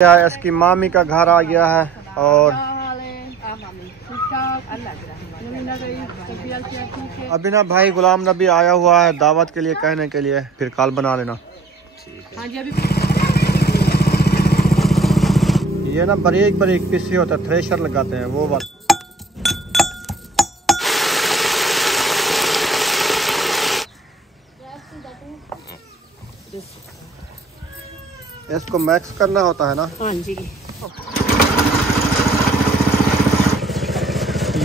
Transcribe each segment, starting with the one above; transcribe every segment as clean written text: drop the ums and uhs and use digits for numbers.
इसकी मामी का घर आ गया है और अभी ना भाई गुलाम नबी आया हुआ है दावत के लिए कहने के लिए, फिर कॉल बना लेना। हाँ जी अभी ये ना बारीक बारीक पिस्सी होता है, थ्रेशर लगाते हैं वो बात। इसको मैक्स करना होता है ना। हाँ जी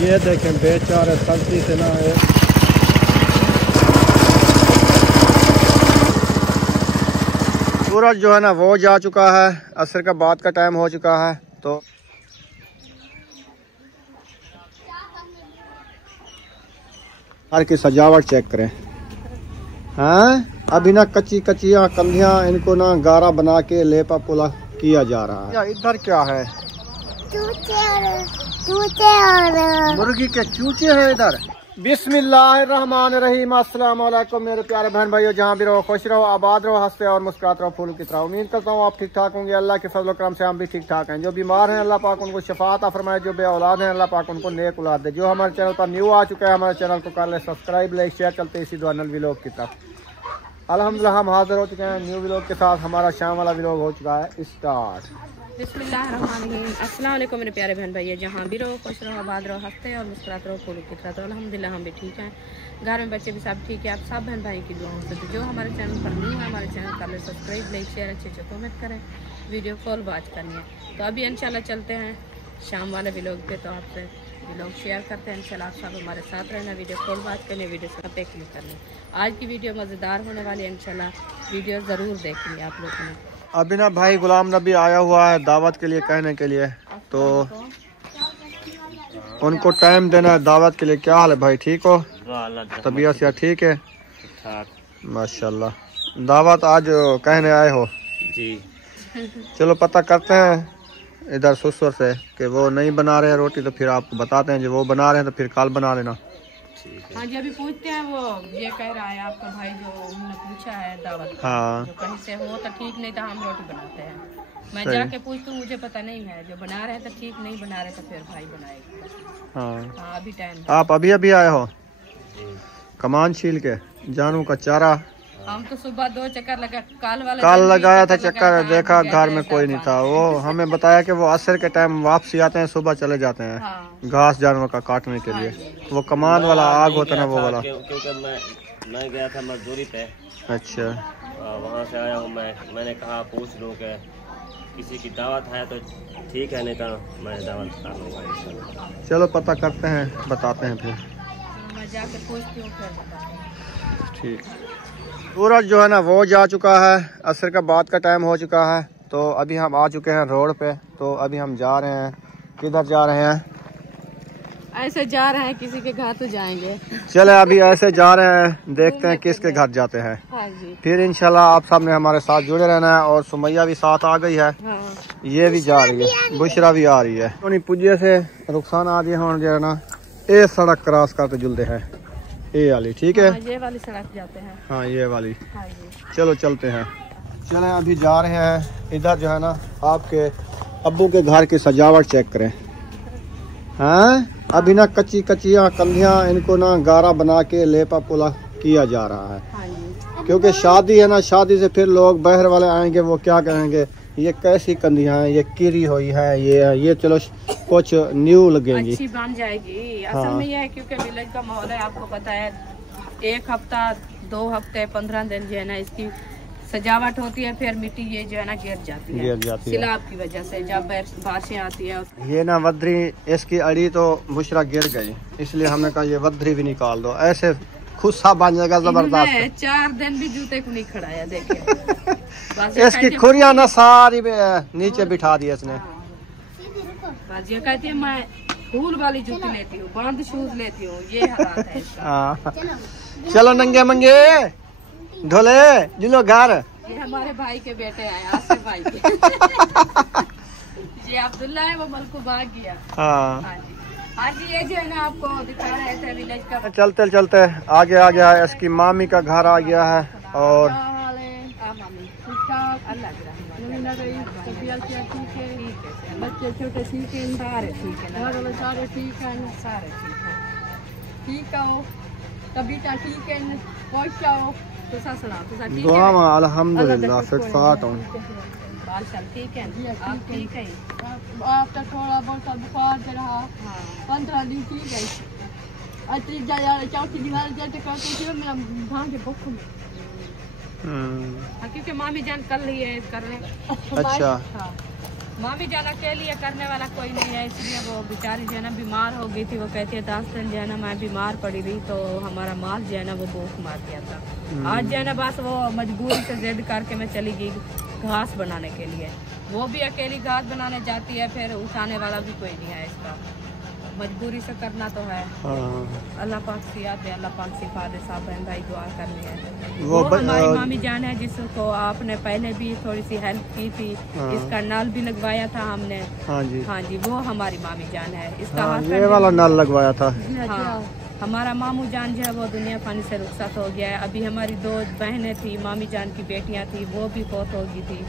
ये देखें बेचारे सर्दी से ना है। सूरज जो है ना वो जा चुका है, असर का बाद का टाइम हो चुका है। तो घर की सजावट चेक करें। हाँ अभी ना कच्ची कच्चियाँ कंधियाँ इनको ना गारा बना के लेपा पुला किया जा रहा है। इधर क्या है? मुर्गी के चूचे हैं इधर। बिस्मिल्लाहिर्रहमानिर्रहीम। अस्सलाम वालेकुम मेरे प्यारे बहन भाइयों, जहाँ भी रहो खुश रहो, आबाद रहो, हंसते और मुस्कुराते रहो फूल की तरह। उम्मीद करता हूँ आप ठीक ठाक होंगे। अल्लाह के फजल करम से हम भी ठीक ठाक हैं। जो बीमार हैं अल्लाह पाक उनको शफात अता फरमाए, जो बे औलाद हैं अल्लाह पाक उनको नेक औलाद दे। जो हमारे चैनल पर न्यू आ चुका है हमारे चैनल को कर ले सब्सक्राइब, लाइक शेयर, चलते इसी दुआनल व्लॉग की तरफ। अल्हम्दुलिल्लाह हम हाजिर हो चुके हैं न्यू व्लॉग के साथ। हमारा शाम वाला व्लॉग हो चुका है स्टार्ट। बिस्मिल्लाहिर्रहमानिर्रहीम। अस्सलाम वालेकुम मेरे प्यारे बहन भैया, जहाँ भी रहो खुश रहो, आबाद रहो, हंसते और मुस्कुराते रहो फूलों की तरह। तो अल्हम्दुलिल्लाह हम भी ठीक हैं, घर में बच्चे भी सब ठीक है। आप सब बहन भाई की दुआओं से। तो जो हमारे चैनल पर न्यू है हमारे चैनल कर ले सब्सक्राइब, लाइक शेयर, अच्छे अच्छे कमेंट करें, वीडियो कॉल वॉच करनी है। तो अभी इंशाल्लाह चलते हैं शाम वाले व्लॉग पे। तो आपसे व्लॉग शेयर करते हैं इंशाल्लाह। आप सब हमारे साथ रहना, वीडियो कॉल वॉच करनी, वीडियो से क्लिक करनी। आज की वीडियो मज़ेदार होने वाली है इंशाल्लाह, वीडियो ज़रूर देखेंगे आप लोगों ने। अभी ना भाई गुलाम नबी आया हुआ है दावत के लिए कहने के लिए, तो उनको टाइम देना है दावत के लिए। क्या हाल है भाई, ठीक हो? तबीयत से ठीक है? माशाल्लाह। दावत आज कहने आए हो जी? चलो पता करते हैं इधर ससुर से कि वो नहीं बना रहे हैं रोटी, तो फिर आपको बताते हैं। जो वो बना रहे हैं तो फिर कल बना लेना। हाँ जी अभी पूछते हैं। वो ये कह रहा है आपका भाई, जो उन्होंने पूछा है दावत, हाँ जो कहीं से हो तो ठीक, नहीं तो हम रोटी बनाते हैं। मैं जाके पूछती हूँ, मुझे पता नहीं है। जो बना रहे हैं तो ठीक, नहीं बना रहे तो फिर भाई बनाएगा। हाँ अभी टाइम। आप अभी अभी आए हो कमान छील के जानू का चारा? हम तो सुबह 2 चक्कर लगा, कल लगाया था चक्कर, देखा घर में कोई नहीं था। वो हमें बताया कि वो असर के टाइम वापसी आते हैं, सुबह चले जाते हैं। हाँ। घास जानवरों का काटने के लिए। वो कमान वाला आग होता है ना, वो वाला। क्योंकि मैं गया था मजदूरी पे। अच्छा वहाँ से आया हूँ मैंने कहा पूछ लूँ कि किसी की दावत है तो ठीक है, नहीं तो मैं दावत कर लूँगा। चलो पता करते हैं, बताते हैं फिर। मैं जाके पूछती हूँ फिर बताते हैं। ठीक। सूरज जो है ना वो जा चुका है, असर का बाद का टाइम हो चुका है। तो अभी हम आ चुके हैं रोड पे। तो अभी हम जा रहे हैं, किधर जा रहे हैं? ऐसे जा रहे हैं, किसी के घर तो जाएंगे। चले अभी ऐसे जा रहे हैं, देखते हैं किसके घर जाते हैं। हाँ जी। फिर इंशाल्लाह आप सब ने हमारे साथ जुड़े रहना है। और सुमैया भी साथ आ गई है। हाँ। ये भी जा रही है, बुशरा भी आ रही है। पुजे से रुखसाना आ गए हों जो है ना, ये सड़क क्रॉस करके जुलते हैं ये वाली, ठीक है? हाँ, ये वाली सड़क जाते हैं। हाँ ये वाली। हाँ जी। चलो चलते हैं। चले अभी जा रहे हैं इधर जो है ना, आपके अब्बू के घर की सजावट चेक करें। हाँ अभी ना कच्ची कच्चियाँ कंधियाँ इनको ना गारा बना के लेपा पुला किया जा रहा है। हाँ जी। क्योंकि शादी है ना, शादी से फिर लोग बाहर वाले आएंगे, वो क्या कहेंगे ये कैसी कंधियाँ हैं, ये कीरी हुई है, ये चलो कुछ न्यू लगेंगी, अच्छी बन जाएगी। असल में ये है क्योंकि विलेज का माहौल है, आपको पता है। 1 हफ्ता 2 हफ्ते 15 दिन जो है ना इसकी सजावट होती है, फिर मिट्टी ये जो है ना गिर जाती है सिलाब की वजह से, जब बारिशें आती है। ये ना वद्री इसकी अड़ी तो बुशरा गिर गई, इसलिए हमने कहा ये वद्री भी निकाल दो, ऐसे खुशा बन जाएगा जबरदस्त। 4 दिन भी जूते को नहीं खड़ाया, देखिए। इसकी खुरियां ना सारी नीचे बिठा दी इसने। ये कहती है मैं फूल वाली जूती लेती हूँ, बंद शूज लेती हूँ, ये हालात है इसका। चलो नंगे मंगे ढोले जिलो घर। ये हमारे भाई के बेटे आए, आसिफ भाई के। ये अब्दुल्ला है, वो मलकू भाग गया। हाँ जी। आज ये जो है ना आपको दिखा रहे थे विलेज का। चलते चलते आगे आ गया है, इसकी मामी का घर आ गया है। और ना रही तबीयत ठीक है, बच्चे छोटे ठीक है, सारे ठीक है ना, घर वाले सारे ठीक हैं, सारे ठीक है। ठीक हो तबीयत ठीक है, खुश हो। तुसा सुनाओ, तुसा ठीक दुआ है? में अल्हम्दुलिल्लाह फिट फाट हूँ। बाल शाल ठीक है, आप ठीक है? आप तो थोड़ा बहुत बुखार से रहा, हाँ 15 दिन ठीक है। अति यार चौथी दीवार जैसे करती थी मेरा भांजे भूख में। हाँ, क्योंकि मामी जान कर रही है करने। अच्छा हाँ मामी जान अकेली है, करने वाला कोई नहीं है, इसलिए वो बेचारी जो है ना बीमार हो गई थी। वो कहती है 10 दिन जो है ना मैं बीमार पड़ी रही तो हमारा माल जो है ना वो भूख मार गया था। आज जो है ना बस वो मजबूरी से जिद करके मैं चली गई घास बनाने के लिए। वो भी अकेली घास बनाने जाती है, फिर उठाने वाला भी कोई नहीं है इसका, मजबूरी से करना तो है। अल्लाह पाक सियात दे, अल्लाह पाक सिफा दे। सब बहन भाई दुआ करनी है। वो हमारी मामी जान है जिसको आपने पहले भी थोड़ी सी हेल्प की थी, इसका नल भी लगवाया था हमने। हाँ जी, हाँ जी, वो हमारी मामी जान है। इसका ये वाला नल लगवाया था। हाँ हमारा मामू जान जो है वो दुनिया फानी से रुखसत हो गया है। अभी हमारी 2 बहनें थी, मामी जान की बेटियां थी, वो भी फौत हो गई थी।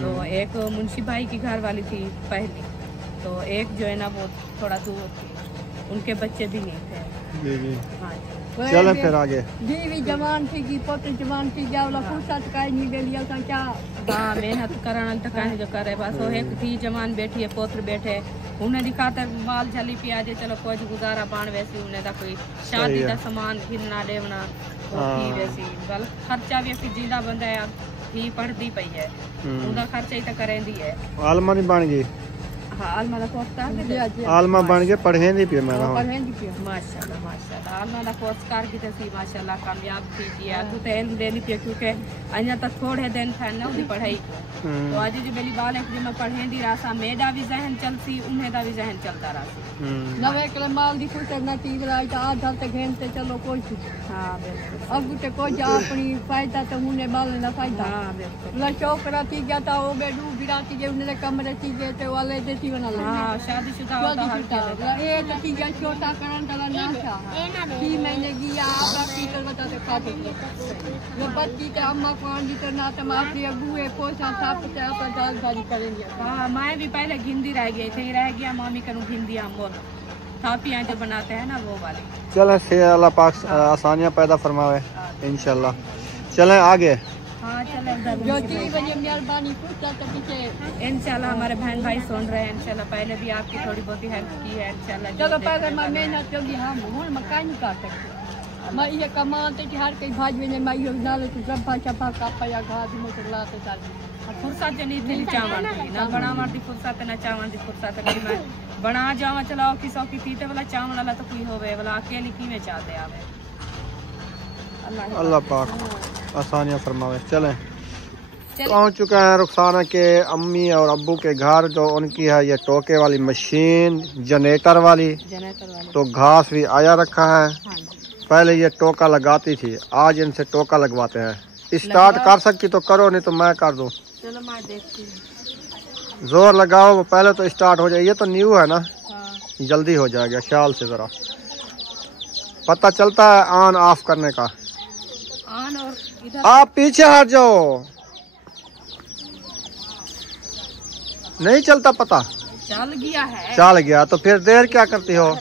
तो एक मुंशी भाई की घर वाली थी पहली, तो एक जो है ना वो थोड़ा दूर थी, उनके बच्चे भी नहीं थे। जी जी हाँ जी चलो फिर आगे। बीवी जवान थी की पोते जवान थी जावला फुर्सत काई नहीं ले लिया था क्या। हाँ मेहनत करना तो कहीं जो करे बस। वो एक थी जवान बैठी है, पोत्र बैठे, उन्हें दिखाता माल झली पियाजे चलो कोई गुजारा पान वैसी उन्हें दा कोई शादी का सामान घिरना देवना थी वैसी गल खर्चा भी असी जिंदा बंदा है थी पढ़ती पई है, उनका खर्चा ही तो करेंदी है। आलमा नहीं बन गई। हाँ आलमा दा कोर्स कर आलमा बन के पढ़े नहीं पे मेरा। माशाल्लाह माशाल्लाह आलमा दा कोर्स कर की तसी माशाल्लाह कामयाब थी किया तू तो इल्म देनी पे क्योंकि अन्य तक थोड़े दिन थे ना उनकी पढ़ाई तो आज जो मेरी बाल एक दिन मैं पढ़े दी रासा मेरा भी जहन चलती उन्हें दा भी जहन चलता रहा नवे के माल दी फुर्सत ना चीज रहा तो आधा तक घंटे चलो कोई हाँ बिल्कुल अब तो कोई अपनी फायदा तो उन्हें बाल ना फायदा। हाँ बिल्कुल ला चौकरा थी गया था वो बेडू बिराती जे उन्हें कमरे थी गए तो वाले देती बना ले। हाँ शादीशुदा होता हर के एक चीज छोटा करन तला ना था 3 महीने की बाकी तो बता दे खाते वो बच्ची के अम्मा कौन दी तो ना तो माफी अबुए पोछा साफ से अपना दाल भाजी करेंगे। हाँ मैं भी पहले घिंदी रह गई थी, रह गया मामी करूँ घिंदी हम वो थापियाँ जो बनाते हैं ना वो वाली। चले से अल्लाह पाक आसानियाँ पैदा फरमावे इंशाल्लाह। चलें आगे। हाँ चले जो 3 बजे मेहरबानी पूछता तो पीछे इंशाल्लाह हमारे बहन भाई सुन रहे हैं। इंशाल्लाह पहले भी आपकी थोड़ी बहुत हेल्प की है इंशाल्लाह। चलो पहले मैं मेहनत होगी हम हूँ मकान नहीं काट सकते मैं ये कमाते कि हर कई भाज में मैं ये नाले तो सब छपा कापा या घास मोटर लाते सारी फुर्सत जो नहीं थी चावल की ना बनावन की फुर्सत ना चावल की फुर्सत नहीं मैं बना जावा चलाओ की सौकी तीते वाला चावल वाला तो कोई होवे वाला अकेली की में चाहते आवे। अल्लाह पाक आसानियाँ फरमावे। चलें पहुँच चुके हैं रुखसाना के अम्मी और अब्बू के घर। जो उनकी है ये टोके वाली मशीन जनरेटर वाली, तो घास भी आया रखा है। पहले ये टोका लगाती थी, आज इनसे टोका लगवाते हैं। स्टार्ट कर सकती तो करो, नहीं तो मैं कर दूं। चलो मैं देखती हूँ। जोर लगाओ पहले तो स्टार्ट हो जाए। ये तो न्यू है ना, जल्दी हो जाएगा। ख्याल से जरा पता चलता है ऑन ऑफ करने का। ऑन और इधर आप पीछे हट जाओ, नहीं चलता पता। चल गया है, चल गया तो फिर देर क्या करती हो।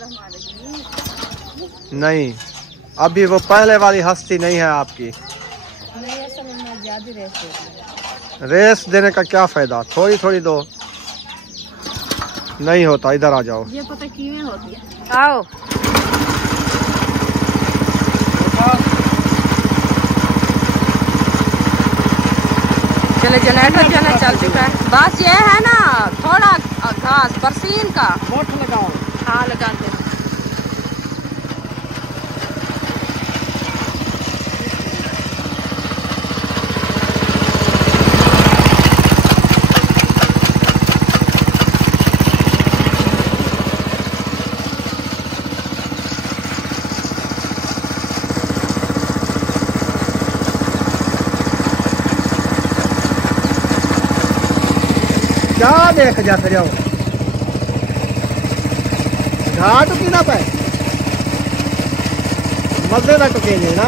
नहीं अभी वो पहले वाली हस्ती नहीं है आपकी। नहीं असल में ज्यादा रेस देने का क्या फायदा, थोड़ी थोड़ी दो। नहीं होता, इधर आ जाओ। ये पता किवें होती है। आओ चले जनरेटर जो है चल चुका है। बस ये है ना थोड़ा घास बरसीन का मोट लगाओ। हाँ लगाते हैं। क्या देख जाते जाओ, घाट की ना पे मजे ना टुकेंगे ना।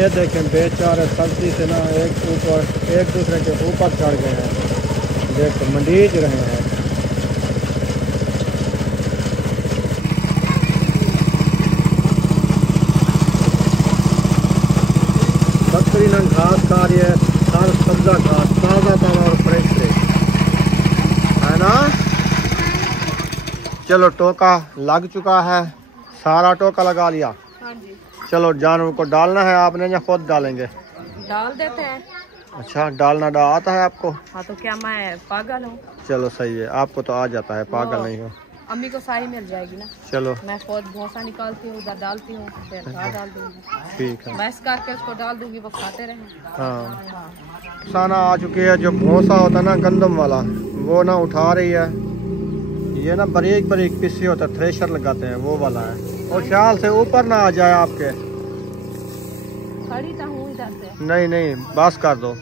ये देखें बेचारे सब्जी से ना एक दूसरे के ऊपर चढ़ गए हैं, देखो मंडीज रहे हैं। बकरी ना घास खा रही है, हर सब्जा घास ताज़ा और फ्रेश है ना। चलो टोका लग चुका है, सारा टोका लगा लिया। हाँ जी। चलो जानवर को डालना है आपने या खुद डालेंगे? डाल देते हैं। अच्छा डालना आता है आपको? हाँ तो क्या मैं पागल हूँ? चलो सही है, आपको तो आ जाता है, पागल नहीं हो। अम्मी को सारी मिल जाएगी ना। चलो मैं खुद भूसा निकालती हूँ, उधर डालती हूँ, फिर घास डाल दूंगी। ठीक है, मैश करके उसको डाल दूंगी, वो खाते रहें। हाँ खाना आ चुकी है। जो भूसा होता है ना गंदम वाला, वो ना उठा रही है। ये ना बारीक बारीक पिसी होता है, थ्रेशर लगाते हैं वो वाला है। और ख्याल से ऊपर ना आ जाए आपके। खड़ी तो हूँ इधर से। नहीं बस कर दो।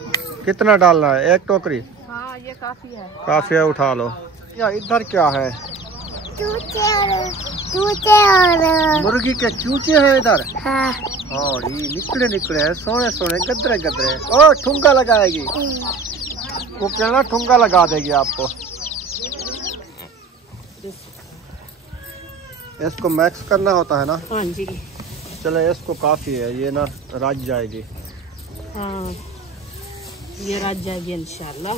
कितना डालना है? एक टोकरी? हाँ ये काफी है। काफी है, उठा लो। या इधर क्या है? चूचे और मुर्गी के चूचे हैं इधर। हाँ। और ये निकले हैं सोने सोने गदरे। ओ ठुंगा लगाएगी वो, कहना ठुंगा लगा देगी आपको। इसको मैक्स करना होता है ना? हाँ जी। चलो इसको काफी है, ये ना रज जाएगी। हाँ ये रज जाएगी इंशाल्लाह।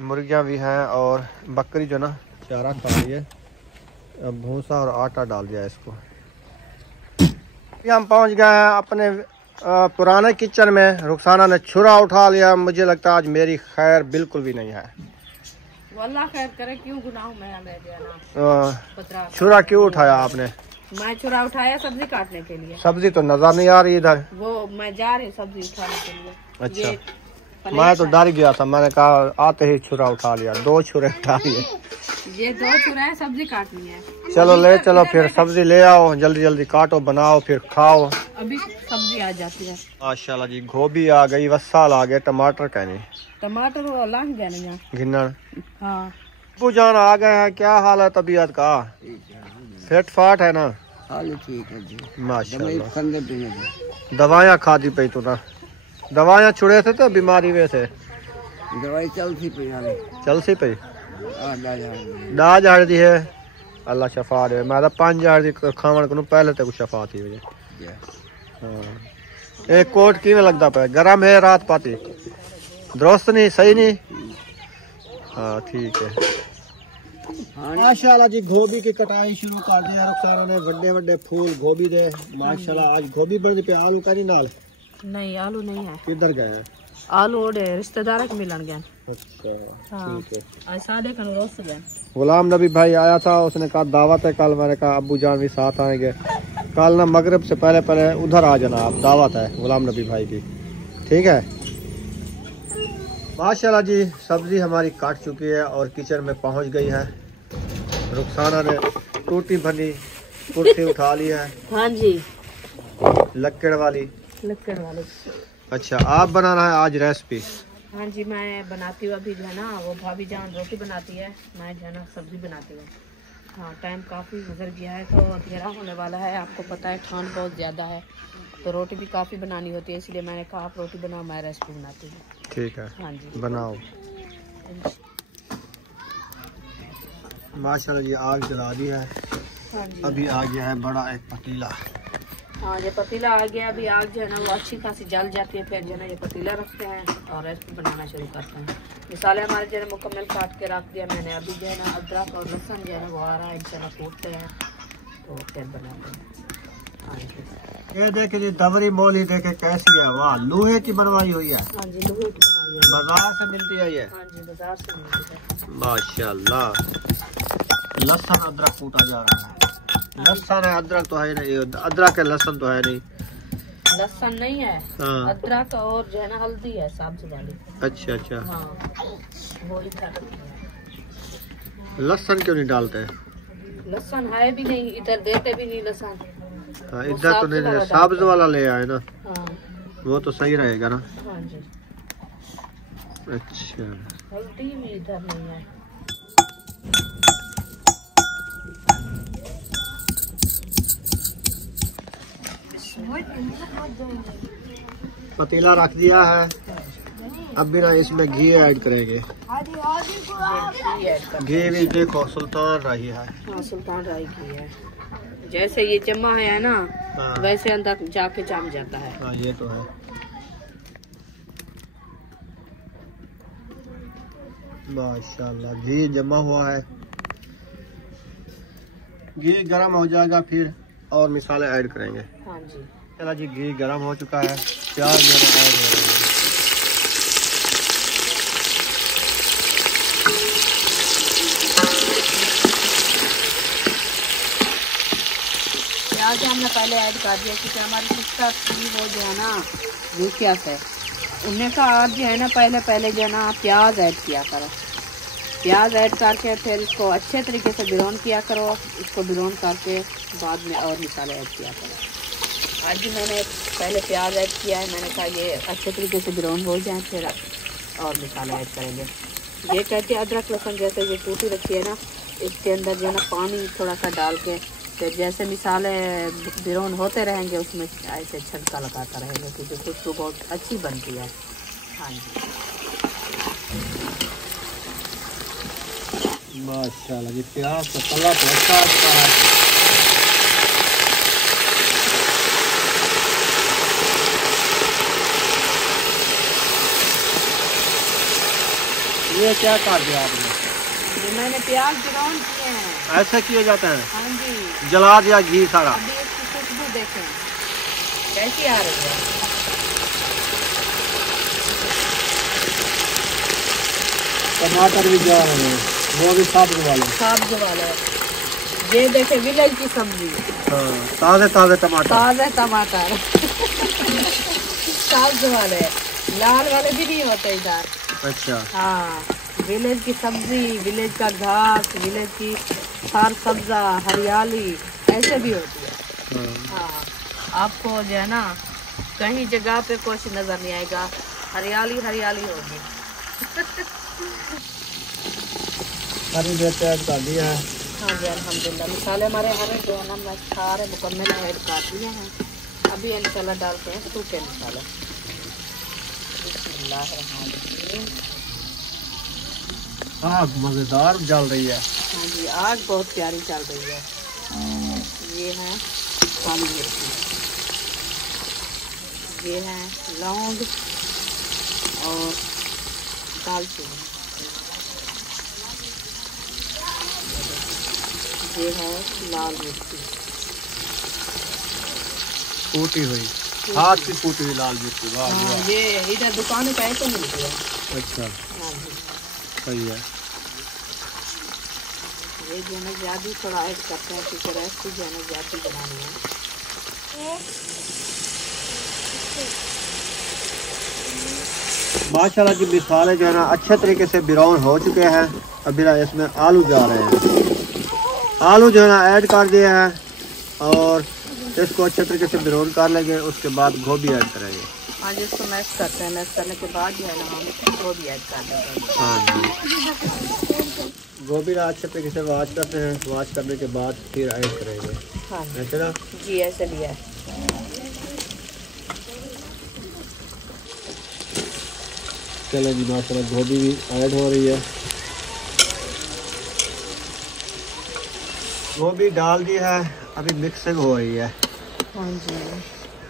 मुर्गियाँ भी हैं और बकरी जो ना चारा खा रही है। अब भूसा और आटा डाल दिया इसको। हम पहुंच गए हैं अपने पुराने किचन में। रुखसाना ने छुरा उठा लिया। मुझे लगता है आज मेरी खैर बिल्कुल भी नहीं है। वल्लाह खैर करे, क्यों गुनाह में छुरा क्यों उठाया आपने? मैं छुरा उठाया सब्जी काटने के लिए। सब्जी तो नजर नहीं आ रही इधर। वो मैं जा रही सब्जी उठाने के लिए। अच्छा मैं तो डर गया था, मैंने कहा आते ही छुरा उठा लिया। 2 छुरे उठा लिए। ये 2 छुरा है, सब्जी काटनी है। चलो ले चलो फिर सब्जी ले आओ, जल्दी जल्दी काटो, बनाओ, फिर खाओ। अभी सब्जी आ जाती है माशाल्लाह जी। गोभी आ गई, वसाल आ गए, टमाटर कहने, टमाटर घिन्नर। हाँ अबू जान आ गए हैं। क्या हाल है तबीयत का? फिट फाट है ना? ठीक है जी माशाल्लाह। दवाइयाँ खाती पई तू ना? दवाइयाँ छुड़े थे तो बीमारी में से? दवाई चलती पई डाज हड़ दी है। अल्लाह शफा दे। मैं 5 हड़ दी खावन को पहले तक शफा थी मुझे। हाँ एक कोट की में लगता पे गरम है, रात पाती दुरुस्त नहीं, सही नहीं। हाँ ठीक है। माशाल्लाह जी गोभी की कटाई शुरू कर दी है रुखसाना ने। बड़े बड़े फूल गोभी दे माशाल्लाह। आज गोभी बड़ी पे आलू का नहीं नाल? नहीं आलू नहीं है। किधर गए हैं? आलू ओडे रिश्तेदार के मिलन गए। अच्छा हाँ। ठीक है। सादे रोस्ट गए। गुलाम नबी भाई आया था, उसने कहा दावत है कल। मैंने कहा अब्बू जान भी साथ आएंगे। कल ना मगरिब से पहले उधर आ जाना आप, दावत है गुलाम नबी भाई की। ठीक है। माशाल्लाह जी सब्जी हमारी काट चुकी है और किचन में पहुंच गई है। रुखसाना ने टूटी भनी कुर्सी उठा ली है। हाँ जी लक्कड़ वाली। अच्छा आप बनाना है आज रेसिपी? हाँ जी मैं बनाती हूँ। अभी जो है ना वो भाभी जान रोटी बनाती है, मैं जो है ना सब्जी बनाती हूँ। हाँ टाइम काफ़ी गुजर गया है तो अंधेरा होने वाला है। आपको पता है ठंड बहुत ज़्यादा है तो रोटी भी काफ़ी बनानी होती है, इसलिए मैंने कहा आप रोटी बनाओ, मैं रेसिपी बनाती हूँ। ठीक है। हाँ जी बनाओ। माशाल्लाह जी आग जला दी है। हाँ जी अभी आ गया है बड़ा एक पतीला। हाँ ये पतीला आ गया। अभी आग जो है ना वो अच्छी खासी जल जाती है, फिर जो है ना ये पतीला रखते हैं और रेसिपी बनाना शुरू करते हैं। मिसाले हमारे जो है मुकम्मल काट के रख दिया मैंने। अभी जो है ना अदरक और लहसुन जो है ना वो आ रहा है, इंशाल्लाह कूटते हैं तो फिर बनाते हैं। ये देखे जी दबरी मोली देखे कैसी है, वाह लोहे की बनवाई हुई है। हाँ जी लोहे की बनाई है, बाजार से मिलती है ये? हाँ जी बाजार से मिलती है। माशाल्लाह। लहसुन अदरक कूटा जा रहा है। लहसुन है, अदरक तो है नहीं। अदरक है, लहसुन तो है नहीं। लहसुन नहीं है। हाँ। अदरक और जो है ना हल्दी है सब्ज वाली। अच्छा हाँ वो इधर लहसुन क्यों नहीं डालते? लहसुन है भी नहीं, इधर देते भी नहीं लहसुन। हाँ इधर तो नहीं, सब्ज वाला ले आए ना। हाँ वो तो सही रहेगा ना। हाँ जी। अच्छा हल्दी भी इधर नहीं है। पतीला रख दिया है। अब भी ना इसमें घी ऐड करेंगे। घी भी देखो सुल्तान राही है। हाँ, सुल्तान राही घी है। जैसे ये जमा है ना, हाँ। वैसे अंदर जाके जम जाता है। हाँ ये तो है। माशाल्लाह घी जमा हुआ है। घी गरम हो जाएगा फिर और मिसाले ऐड करेंगे। हाँ जी। चला जी, घी गरम हो चुका है, प्याज मेरा ऐड हो रहा है। प्याज हमने पहले ऐड कर दिया क्योंकि हमारी सिस्टर थी वो जो है ना रूकिया से, उन्होंने कहा आप जो है ना पहले जो है ना प्याज ऐड किया करो। प्याज ऐड करके फिर इसको अच्छे तरीके से ब्राउन किया करो। इसको ब्राउन करके बाद में और मसाले ऐड किया करो। आज भी मैंने पहले प्याज ऐड किया है। मैंने कहा ये अच्छे तरीके से ब्राउन हो जाए फिर और मसाले ऐड करेंगे। ये कहते हैं अदरक लहसुन जैसे ये कूटी रखी है ना, इसके अंदर जो है ना पानी थोड़ा सा डाल के फिर जैसे मिसाले ब्राउन होते रहेंगे उसमें ऐसे छटका लगाता रहेगा क्योंकि खुशबू बहुत अच्छी बनती है। हाँ जी। माशाल्लाह जी, प्याज का तला तो अच्छा है। ये क्या काट दिया आपने? ये मैंने प्याज ब्राउन किए हैं। ऐसे किए जाते हैं? हाँ जी। जला दिया घी सारा। अभी इसकी खुशबू देखें कैसी आ रही है। टमाटर भी जा रहे हैं, वो भी सब्ज वाले। ये देखे विलेज की सब्जी। हाँ, ताजे ताजे टमाटर। सब्ज वाले, लाल वाले भी नहीं होते इधर। अच्छा। हाँ, विलेज की सब्जी, विलेज का घास, विलेज की सार सब्जा, हरियाली ऐसे भी होती है। हाँ, आपको जो है ना कहीं जगह पे कुछ नजर नहीं आएगा, हरियाली हरियाली होगी। हरी मिर्च ऐड कर दिया है। हाँ जी, अल्हम्दुलिल्लाह मसाले हमारे हरे जो है ना मैं सारे मुकम्मल ऐड कर दिए हैं। अभी इंशाल्लाह डालते हैं सूखे मसाले। बिस्मिल्लाहिर्रहमानिर्रहीम। आग मजेदार जल रही है। हाँ जी, आग बहुत प्यारी चल रही है। ये है काली मिर्ची, ये है लौंग और दालचीनी, ये है लाल मिर्ची कूटी हुई, हाथ से कूटी हुई लाल मिर्ची। वाह हाँ, वाह। ये इधर दुकान पे ऐसे मिलती है। अच्छा, हाँ जी। सही है। ये जो है ज़्यादा थोड़ा ऐड करते हैं क्योंकि रेसिपी जो है ज़्यादा बनानी है। माशाल्लाह जी, मिसाले जो है ना अच्छे तरीके से ब्राउन हो चुके हैं। अभी ना इसमें आलू जा रहे हैं। आलू जो है ना ऐड कर दिए हैं और इसको अच्छे तरीके से ब्राउन कर लेंगे। उसके बाद गोभी ऐड करेंगे। आज इसको मैश करते हैं। मैश करने के बाद जो है ना हम गोभी ऐड कर देते हैं। हाँ जी, गोभी ना अच्छे तरीके से वॉश करते हैं। वॉश करने के बाद फिर ऐड करेंगे। हाँ ऐसे ना जी, ऐसे लिया है। चलो जी, माशाल्लाह गोभी भी ऐड हो रही है। गोभी डाल दी है, अभी मिक्सिंग हो रही है। हाँ जी,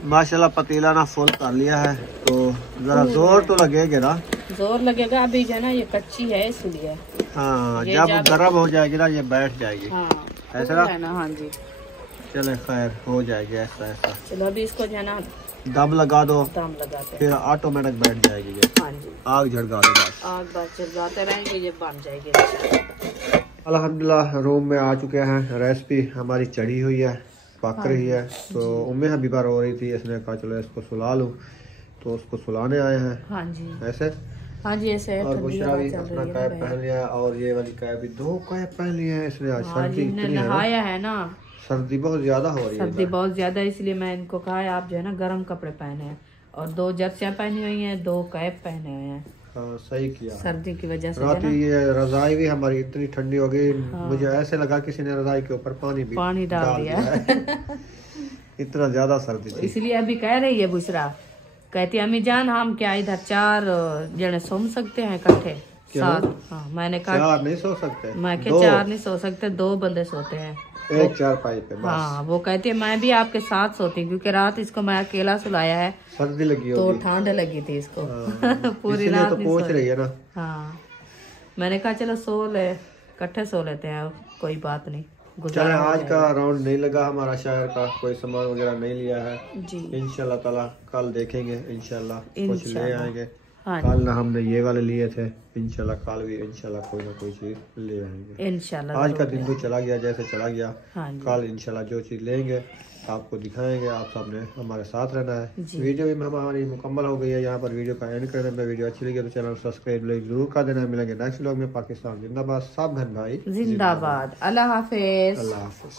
माशाल्लाह पतीला ना फुल कर लिया है तो जरा जोर तो लगेगा ना। जोर लगेगा। अभी जो है ना ये कच्ची है इसलिए। हाँ, ये जब गर्म हो जाएगी ना ये बैठ जाएगी। हाँ, ऐसा ना? है ना। हाँ जी, चले खैर हो जाएगी ऐसा ऐसा। चलो अभी इसको जो है ना दम लगा दो, दम लगाते हैं। फिर ऑटोमेटिक बैठ जाएगी ये। हाँ जी, आग झड़का दो बस। आग बस जलाते रहेंगे, ये बन जाएगी। अल्हम्दुलिल्लाह रूम में आ चुके हैं। रेसिपी हमारी चढ़ी हुई है, पक रही है। तो उम्मी हबीबा रो रही थी, इसने कहा चलो इसको सुला लूँ, तो उसको सुलाने आए हैं। हाँ जी, ऐसे। हाँ जी, ऐसे। और बुशरा भी अपना कैप पहन लिया है और ये वाली कैप भी 2 कैप पहन लिए हैं इसने। आज सर्दी इतनी है ना, नहाया है ना, सर्दी बहुत ज्यादा हो रही है। सर्दी बहुत ज्यादा, इसलिए मैं इनको कहा है आप जो है ना गर्म कपड़े पहने हैं और 2 जर्सियां पहनी हुई हैं, 2 कैप पहने हुए हैं। हाँ, सही किया। सर्दी की वजह से रात ये रजाई भी हमारी इतनी ठंडी हो गई। मुझे ऐसे लगा किसी ने रजाई के ऊपर पानी डाल दिया है। इतना ज्यादा सर्दी थी। इसलिए अभी कह रही है बुशरा, कहती अम्मी जान हम क्या इधर 4 जने सो सकते हैं इकट्ठे साथ? हाँ मैंने कहा 4 नहीं सो सकते, मैं क्या 4 नहीं सो सकते, 2 बंदे सोते हैं एक चारपाई पे बस। हाँ वो कहती है मैं भी आपके साथ सोती हूँ, क्योंकि रात इसको मैं अकेला सुलाया है, सर्दी लगी तो होगी। ठंड लगी थी इसको। पूरी इसीलिए रात तो नहीं पूछ सोई। रही है ना। हाँ मैंने कहा चलो सो ले, इकट्ठे सो लेते हैं, कोई बात नहीं। चले गुजारा हो आज जाएगा। का राउंड नहीं लगा हमारा शहर का, कोई सामान वगैरह नहीं लिया है। जी इंशाल्लाह ताला कल देखेंगे, इंशाल्लाह कुछ ले आएंगे। हाँ कल ना हमने ये वाले लिए थे, इंशाल्लाह कल भी इंशाल्लाह कोई ना कोई चीज ले आएंगे। इंशाल्लाह आज का जरूर दिन तो चला गया जैसे चला गया। हाँ जी कल इंशाल्लाह जो चीज लेंगे आपको दिखाएंगे, आप सबने हमारे साथ रहना है। जी। वीडियो भी हमारी मुकम्मल हो गई है, यहाँ पर वीडियो का एंड करने में। वीडियो अच्छी लगी तो चैनल सब्सक्राइब जरूर कर देना। मिलेंगे नेक्स्ट व्लॉग में। पाकिस्तान जिंदाबाद, सब बहन भाई जिंदाबाद। अल्लाह हाफिज। अल्लाह हाफिज।